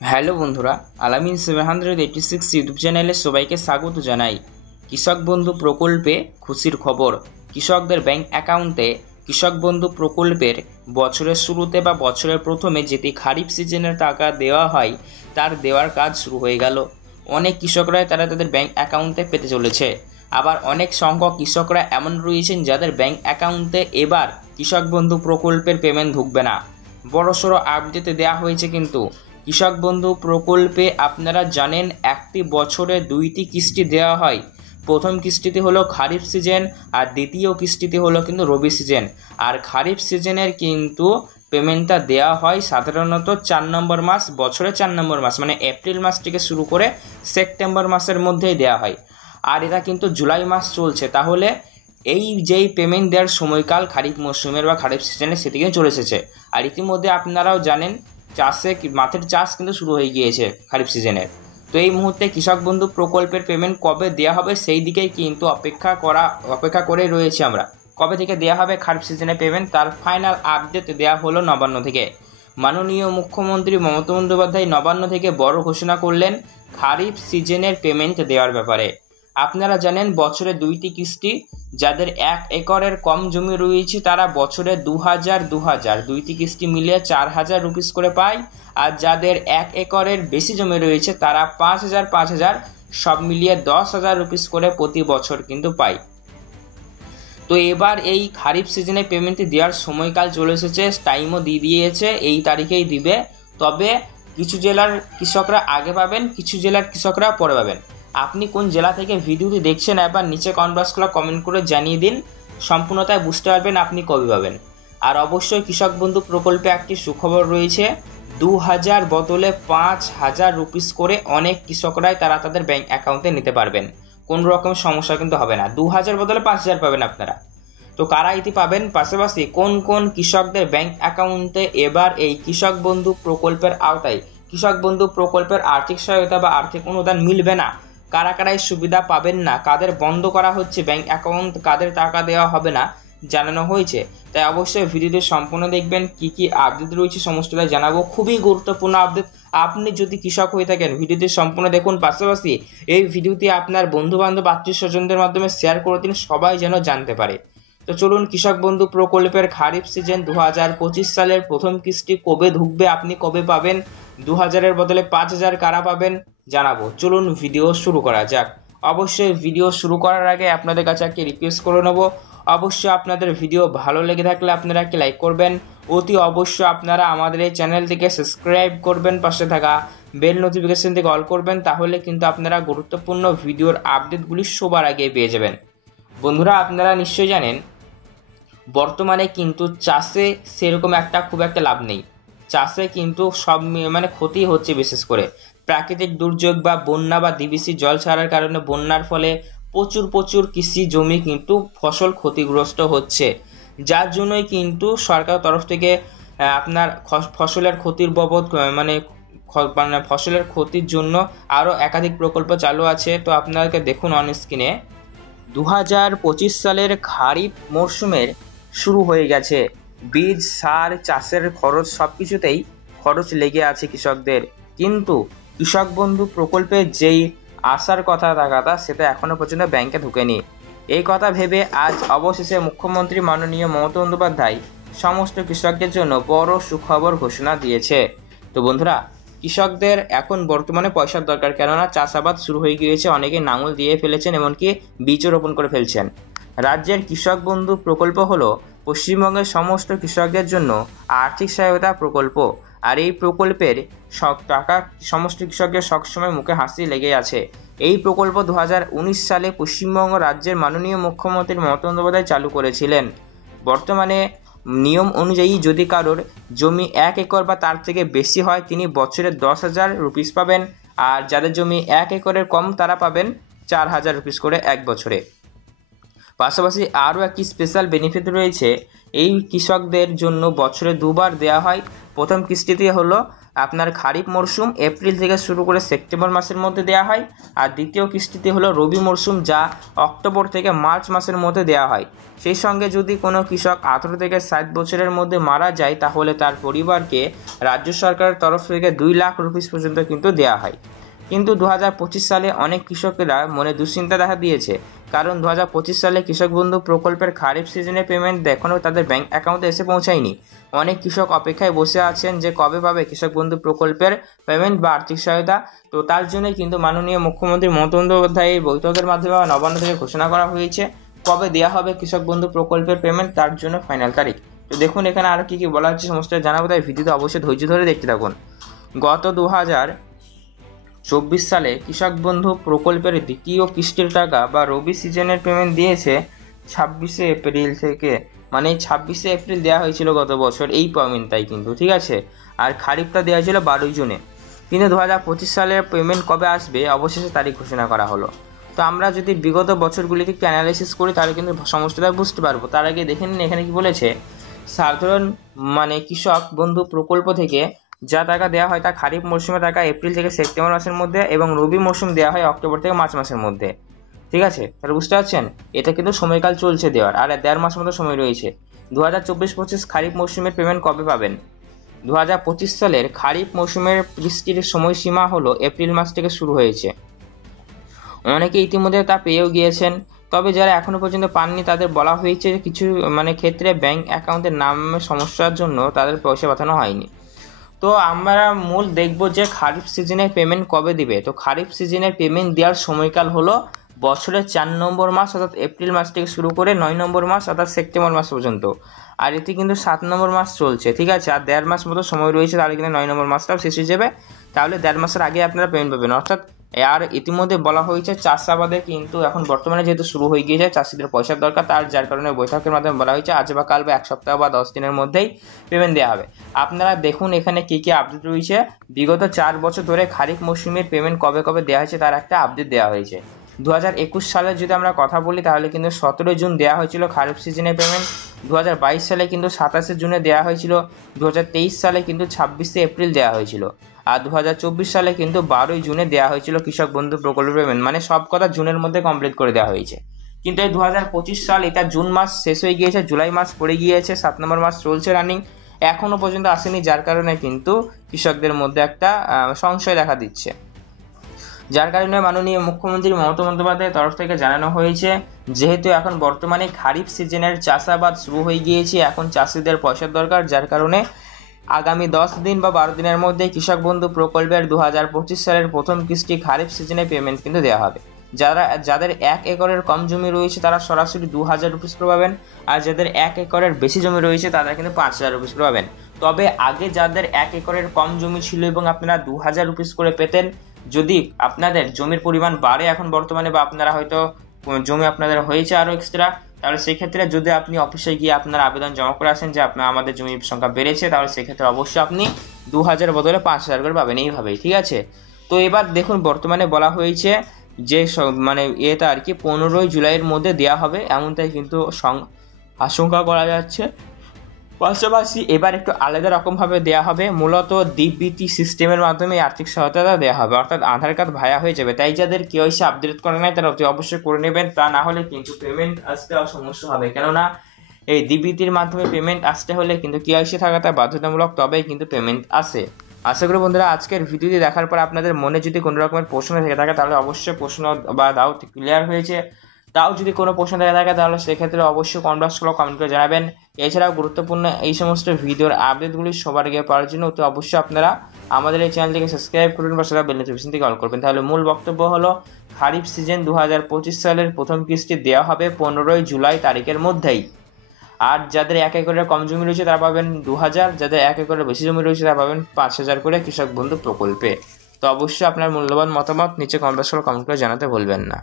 Hello বন্ধুরা, আলামিন 786 YouTube চ্যানেলে সবাইকে স্বাগত জানাই। কৃষক বন্ধু প্রকল্পে খুশির খবর। কৃষকদের ব্যাংক অ্যাকাউন্টে কৃষক বন্ধু প্রকল্পের বছরের শুরুতে বা বছরের প্রথমে যেটি খারিফ সিজনের টাকা দেওয়া হয় তার দেওয়ার কাজ শুরু হয়ে গেল। অনেক কৃষকরাই তাদের ব্যাংক অ্যাকাউন্টে পেতে চলেছে। আবার অনেক সংখ্যক কৃষকরা এমন রয়েছেন যাদের ব্যাংক অ্যাকাউন্টে এবার কৃষক বন্ধু প্রকল্পের পেমেন্ট ঢুকবে না। বড়সড় আপডেট দেওয়া হয়েছে কিন্তু কৃষক বন্ধু প্রকল্পে আপনারা জানেন একটি বছরে দুইটি কিস্তি দেওয়া হয়। প্রথম কিস্তিতে হলো খারিফ সিজন আর দ্বিতীয় কিস্তিতে হলো কিন্তু রবি সিজন। আর খারিফ সিজনের কিন্তু পেমেন্টটা দেওয়া হয় সাধারণত 4 নম্বর মাস, বছরে 4 নম্বর মাস মানে এপ্রিল মাস থেকে শুরু করে সেপ্টেম্বর মাসের মধ্যেই দেওয়া হয়। আর এটা কিন্তু জুলাই মাস চলছে, তাহলে এই যেই পেমেন্ট দেওয়ার সময়কাল খারিফ মরশুমের বা খারিফ সিজনের সেদিকে চলে এসেছে। আর ইতিমধ্যে আপনারাও জানেন মাঠের চাষ কিন্তু শুরু হয়ে গিয়েছে খারিফ সিজনের। তো এই মুহূর্তে কৃষক বন্ধু প্রকল্পের পেমেন্ট কবে দেওয়া হবে সেই দিকেই কিন্তু অপেক্ষা করে রয়েছে আমরা। কবে থেকে দেওয়া হবে খারিফ সিজনের পেমেন্ট তার ফাইনাল আপডেট দেওয়া হলো নবান্ন থেকে। মাননীয় মুখ্যমন্ত্রী মমতা বন্দ্যোপাধ্যায় নবান্ন থেকে বড় ঘোষণা করলেন খারিফ সিজনের পেমেন্ট দেওয়ার ব্যাপারে। আপনারা জানেন বছরে দুইটি কিস্তি, যাদের 1 একরের কম জমি রয়েছে তারা বছরে 2000 দুইটি কিস্তি মিলিয়ে 4000 রুপিস করে পায়। আর যাদের 1 একরের বেশি জমি রয়েছে তারা 5000 সব মিলিয়ে 10,000 রুপিস করে প্রতি বছর কিন্তু পায়। তো এবার এই খারিফ সিজনে পেমেন্টটি দেওয়ার সময়কাল চলে এসেছে, টাইমও দিয়ে দিয়েছে, এই তারিখেই দিবে। তবে কিছু জেলার কৃষকরা আগে পাবেন, কিছু জেলার কৃষকরা পরে পাবেন। আপনি কোন জেলা থেকে ভিডিওটি দেখছেন একবার নিচে কমেন্ট করে জানিয়ে দিন, সম্পূর্ণতায় বুঝতে পারবেন আপনি কবে পাবেন। আর অবশ্যই কৃষক বন্ধু প্রকল্পে একটি সুখবর রয়েছে, 2000 বদলে 5000 রুপিস করে অনেক কৃষকরাই তাদের ব্যাংক অ্যাকাউন্টে নিতে পারবেন। কোনো রকম সমস্যা কিন্তু হবে না, 2000 বদলে 5000 পাবেন আপনারা। তো কারা ইতি পাবেন, পাশাপাশি কোন কোন কৃষকদের ব্যাংক অ্যাকাউন্টে এবার এই কৃষক বন্ধু প্রকল্পের আওতায় কৃষক বন্ধু প্রকল্পের আর্থিক সহায়তা বা আর্থিক অনুদান মিলবে না, কারা কারা এই সুবিধা পাবেন না, কাদের বন্ধ করা হচ্ছে ব্যাংক অ্যাকাউন্ট, কাদের টাকা দেওয়া হবে না জানানো হয়েছে। তাই অবশ্যই ভিডিওটি সম্পূর্ণ দেখবেন, কি কি আপডেট রয়েছে সমস্তটাই জানাবো। খুবই গুরুত্বপূর্ণ আপডেট। আপনি যদি কৃষক হয়ে থাকেন ভিডিওটি সম্পূর্ণ দেখুন, পাশাপাশি এই ভিডিওটি আপনার বন্ধুবান্ধব আত্মীয় স্বজনদের মাধ্যমে শেয়ার করে দিন, সবাই যেন জানতে পারে। তো চলুন, কৃষক বন্ধু প্রকল্পের খারিফ সিজন 2025 সালের প্রথম কিস্তি কবে ঢুকবে, আপনি কবে পাবেন, 2000-এর বদলে 5000 কারা পাবেন জানাবো। চলুন ভিডিও শুরু করা যাক। অবশ্যই ভিডিও শুরু করার আগে আপনাদের কাছে একটি রিকোয়েস্ট করে নেব, অবশ্যই আপনাদের ভিডিও ভালো লেগে থাকলে আপনারা একটি লাইক করবেন, অতি অবশ্যই আপনারা আমাদের এই চ্যানেলটিকে সাবস্ক্রাইব করবেন, পাশে থাকা বেল নোটিফিকেশন থেকে অল করবেন, তাহলে কিন্তু আপনারা গুরুত্বপূর্ণ ভিডিওর আপডেটগুলি সবার আগে পেয়ে যাবেন। বন্ধুরা, আপনারা নিশ্চয়ই জানেন বর্তমানে কিন্তু চাষে সেরকম খুব একটা লাভ নেই। চাষে কিন্তু সব ক্ষতি হচ্ছে, বিশেষ করে প্রাকৃতিক দুর্যোগ বা বন্যা বা ডিবিসি জল ছাড়ার কারণে বন্যার ফলে প্রচুর কৃষি জমি কিন্তু ফসল ক্ষতিগ্রস্ত হচ্ছে। যার জন্যই কিন্তু সরকার তরফ থেকে আপনার ফসলের ক্ষতির বাবদ ফসলের ক্ষতির জন্য আরও একাধিক প্রকল্প চালু আছে। তো আপনাদেরকে দেখুন অন স্ক্রিনে, 2025 সালের খারিফ মরশুমের শুরু হয়ে গেছে। বীজ, সার, চাষের খরচ সব কিছুতেই খরচ লেগে আছে কৃষকদের, কিন্তু কৃষক বন্ধু প্রকল্পে যেই আসার কথা টাকাটা সেটা এখনও পর্যন্ত ব্যাংকে ঢুকেনি। এই কথা ভেবে আজ অবশেষে মুখ্যমন্ত্রী মাননীয় মমতা বন্দ্যোপাধ্যায় সমস্ত কৃষকদের জন্য বড় সুখবর ঘোষণা দিয়েছে। তো বন্ধুরা, কৃষকদের এখন বর্তমানে পয়সার দরকার, কেননা চাষাবাদ শুরু হয়ে গিয়েছে, অনেকে নাঙল দিয়ে ফেলেছেন, এমনকি বীজও রোপণ করে ফেলছেন। রাজ্যের কৃষক বন্ধু প্রকল্প হলো পশ্চিমবঙ্গের সমস্ত কৃষকদের জন্য আর্থিক সহায়তা প্রকল্প। আর এই প্রকল্পের সব টাকা সমস্ত কৃষকদের সবসময় মুখে হাসি লেগে আছে। এই প্রকল্প 2019 সালে পশ্চিমবঙ্গ রাজ্যের মাননীয় মুখ্যমন্ত্রী মমতা বন্দ্যোপাধ্যায় চালু করেছিলেন। বর্তমানে নিয়ম অনুযায়ী যদি কারোর জমি 1 একর বা তার থেকে বেশি হয় তিনি বছরে 10,000 রুপিস পাবেন, আর যাদের জমি 1 একরের কম তারা পাবেন 4000 রুপিস করে এক বছরে। পাশাপাশি আরও একটি স্পেশাল বেনিফিট রয়েছে, এই কৃষকদের জন্য বছরে দুবার দেওয়া হয়। প্রথম কিস্তিতে হলো আপনার খারিফ মরশুম এপ্রিল থেকে শুরু করে সেপ্টেম্বর মাসের মধ্যে দেওয়া হয়, আর দ্বিতীয় কিস্তিতে হলো রবি মরশুম, যা অক্টোবর থেকে মার্চ মাসের মধ্যে দেওয়া হয়। সেই সঙ্গে যদি কোনো কৃষক 18 থেকে 60 বছরের মধ্যে মারা যায় তাহলে তার পরিবারকে রাজ্য সরকারের তরফ থেকে 2 লাখ রুপিস পর্যন্ত কিন্তু দেওয়া হয়। কিন্তু 2025 সালে অনেক কৃষকেরা মনে দুশ্চিন্তা দেখা দিয়েছে, কারণ 2025 সালে কৃষক বন্ধু প্রকল্পের খারিফ সিজনের পেমেন্ট এখনও তাদের ব্যাংক অ্যাকাউন্টে এসে পৌঁছায়নি। অনেক কৃষক অপেক্ষায় বসে আছেন যে কবে পাবে কৃষক বন্ধু প্রকল্পের পেমেন্ট বা আর্থিক সহায়তা। তো তার জন্যই কিন্তু মাননীয় মুখ্যমন্ত্রী মমতা বন্দ্যোপাধ্যায় এই বৈঠকের মাধ্যমে নবান্ন থেকে ঘোষণা করা হয়েছে কবে দেওয়া হবে কৃষক বন্ধু প্রকল্পের পেমেন্ট, তার জন্য ফাইনাল তারিখ। তো দেখুন এখানে আরও কী কী বলা হচ্ছে সমস্ত জানাবো, তাই ভিডিওতে অবশ্যই ধৈর্য ধরে দেখতে থাকুন। গত 2024 সালে কৃষক বন্ধু প্রকল্পের দ্বিতীয় কিস্তির টাকা বা রবি সিজনের পেমেন্ট দিয়েছে 26শে এপ্রিল থেকে, মানে 26শে এপ্রিল দেওয়া হয়েছিল গত বছর এই পেমেন্টটাই কিন্তু, ঠিক আছে। আর খারিফটা দেওয়া হয়েছিল 12 জুনে। কিন্তু 2025 সালের পেমেন্ট কবে আসবে অবশেষে তারিখ ঘোষণা করা হলো। তো আমরা যদি বিগত বছরগুলিতে একটু অ্যানালাইসিস করি তাহলে কিন্তু সমস্তটা বুঝতে পারবো। তার আগে দেখে নিন এখানে কি বলেছে। সাধারণ কৃষক বন্ধু প্রকল্প থেকে যা টাকা দেওয়া হয় তা খারিফ মরশুমে টাকা এপ্রিল থেকে সেপ্টেম্বর মাসের মধ্যে, এবং রবি মরশুম দেওয়া হয় অক্টোবর থেকে মার্চ মাসের মধ্যে, ঠিক আছে। তাহলে বুঝতে পারছেন এটা কিন্তু সময়কাল চলছে দেওয়ার, আর 1.5 মাস মতো সময় রয়েছে। 2024-25 খারিফ মরশুমের পেমেন্ট কবে পাবেন? 2025 সালের খারিফ মরশুমের কিস্তির সময়সীমা হলো এপ্রিল মাস থেকে শুরু হয়েছে। অনেকে ইতিমধ্যে তা পেয়েও গিয়েছেন, তবে যারা এখনও পর্যন্ত পাননি তাদের বলা হয়েছে কিছু ক্ষেত্রে ব্যাংক অ্যাকাউন্টের নামের সমস্যার জন্য তাদের পয়সা পাঠানো হয়নি। তো আমরা মূল দেখব যে খারিফ সিজনের পেমেন্ট কবে দিবে। তো খারিফ সিজনের পেমেন্ট দেওয়ার সময়কাল হলো বছরের 4 নম্বর মাস অর্থাৎ এপ্রিল মাস থেকে শুরু করে 9 নম্বর মাস অর্থাৎ সেপ্টেম্বর মাস পর্যন্ত। আর এতে কিন্তু 7 নম্বর মাস চলছে, ঠিক আছে। আর 1.5 মাস মতো সময় রয়েছে, তাহলে কিন্তু 9 নম্বর মাসটাও শেষ হয়ে যাবে। তাহলে 1.5 মাসের আগে আপনারা পেমেন্ট পাবেন। অর্থাৎ আর ইতিমধ্যে বলা হয়েছে চাষাবাদে কিন্তু এখন বর্তমানে যেহেতু শুরু হয়ে গিয়েছে, চাষিদের পয়সার দরকার, তার যার কারণে বৈঠকের মাধ্যমে বলা হয়েছে আজ বা কাল বা 1 সপ্তাহ বা 10 দিনের মধ্যেই পেমেন্ট দেওয়া হবে। আপনারা দেখুন এখানে কী কী আপডেট রয়েছে। বিগত 4 বছর ধরে খারিফ মৌসুমের পেমেন্ট কবে কবে দেওয়া হয়েছে তার একটা আপডেট দেওয়া হয়েছে। 2021 সালে যদি আমরা কথা বলি তাহলে কিন্তু 17 জুন দেওয়া হয়েছিল খারিফ সিজনের পেমেন্ট। 2022 সালে কিন্তু 27শে জুনে দেওয়া হয়েছিল। 2023 সালে কিন্তু 26শে এপ্রিল দেওয়া হয়েছিল। আর 2024 সালে কিন্তু 12ই জুনে দেওয়া হয়েছিল কৃষক বন্ধু প্রকল্পের পেমেন্ট, মানে সব কথা জুনের মধ্যে কমপ্লিট করে দেওয়া হয়েছে। কিন্তু এই 2025 সাল এটা জুন মাস শেষ হয়ে গিয়েছে, জুলাই মাস পড়ে গিয়েছে, 7 নম্বর মাস চলছে রানিং, এখনও পর্যন্ত আসেনি, যার কারণে কিন্তু কৃষকদের মধ্যে একটা সংশয় দেখা দিচ্ছে। যার কারণে মাননীয় মুখ্যমন্ত্রী মমতা বন্দ্যোপাধ্যায়ের তরফ থেকে জানানো হয়েছে যেহেতু এখন বর্তমানে খারিফ সিজনের চাষাবাদ শুরু হয়ে গিয়েছে, এখন চাষিদের পয়সার দরকার, যার কারণে আগামী 10 দিন বা 12 দিনের মধ্যে কৃষক বন্ধু প্রকল্পের 2025 সালের প্রথম কিস্তি খারিফ সিজনে পেমেন্ট কিন্তু দেওয়া হবে। যাদের 1 একরের কম জমি রয়েছে তারা সরাসরি 2000 রুপিস করে পাবেন, আর যাদের 1 একরের বেশি জমি রয়েছে তারা কিন্তু 5000 রুপিস করে পাবেন। তবে আগে যাদের 1 একরের কম জমি ছিল এবং আপনারা 2000 রুপিস করে পেতেন, যদি আপনাদের জমির পরিমাণ বাড়ে এখন বর্তমানে, বা আপনারা হয়তো জমি আপনাদের হয়েছে আরও এক্সট্রা, তাহলে সেক্ষেত্রে যদি আপনি অফিসে গিয়ে আপনার আবেদন জমা করে আসেন যে আমাদের জমির সংখ্যা বেড়েছে, তাহলে সেক্ষেত্রে অবশ্যই আপনি 2000 বদলে 5000 করে পাবেন, এইভাবেই, ঠিক আছে। তো এবার দেখুন বর্তমানে বলা হয়েছে যে এটা আর কি 15ই জুলাইয়ের মধ্যে দেওয়া হবে, এমনটাই কিন্তু আশঙ্কা করা যাচ্ছে। পাশাপাশি এবার একটু আলাদা রকমভাবে দেওয়া হবে, মূলত ডিবিটি সিস্টেমের মাধ্যমে আর্থিক সহায়তা দেওয়া হবে, অর্থাৎ আধার কার্ড ভায়া হয়ে যাবে। তাই যাদের কেওয়াইসি আপডেট করে নেয় তারা অতি অবশ্যই করে নেবেন, তা না হলে কিন্তু পেমেন্ট আসতে সমস্যা হবে। কেননা এই ডিবিটির মাধ্যমে পেমেন্ট আসতে হলে কিন্তু কেওয়াইসি থাকাটা বাধ্যতামূলক, তবেই কিন্তু পেমেন্ট আসে। আশা করি বন্ধুরা আজকের ভিডিওটি দেখার পর আপনাদের মনে যদি কোনো রকমের প্রশ্ন থেকে থাকে তাহলে অবশ্যই প্রশ্ন বা ডাউট ক্লিয়ার হয়েছে। তাও যদি কোনো প্রশ্ন থেকে থাকে তাহলে সেক্ষেত্রে অবশ্যই কমেন্ট কমেন্ট করে জানাবেন। এছাড়াও গুরুত্বপূর্ণ এই সমস্ত ভিডিওর আপডেটগুলি সবার আগে পাওয়ার জন্য তো অবশ্যই আপনারা আমাদের এই চ্যানেলটিকে সাবস্ক্রাইব করবেন বা সেটা বেল নোটিফিকেশন থেকে অল করবেন। তাহলে মূল বক্তব্য হলো খারিফ সিজন 2025 সালের প্রথম কিস্তি দেওয়া হবে 15ই জুলাই তারিখের মধ্যেই। আর যাদের 1 একরের কম জমি রয়েছে তারা পাবেন 2000, যাদের 1 একরের বেশি জমি রয়েছে তারা পাবেন 5000 করে কৃষক বন্ধু প্রকল্পে। তো অবশ্যই আপনার মূল্যবান মতামত নিচে কমেন্ট করে জানাতে ভুলবেন না।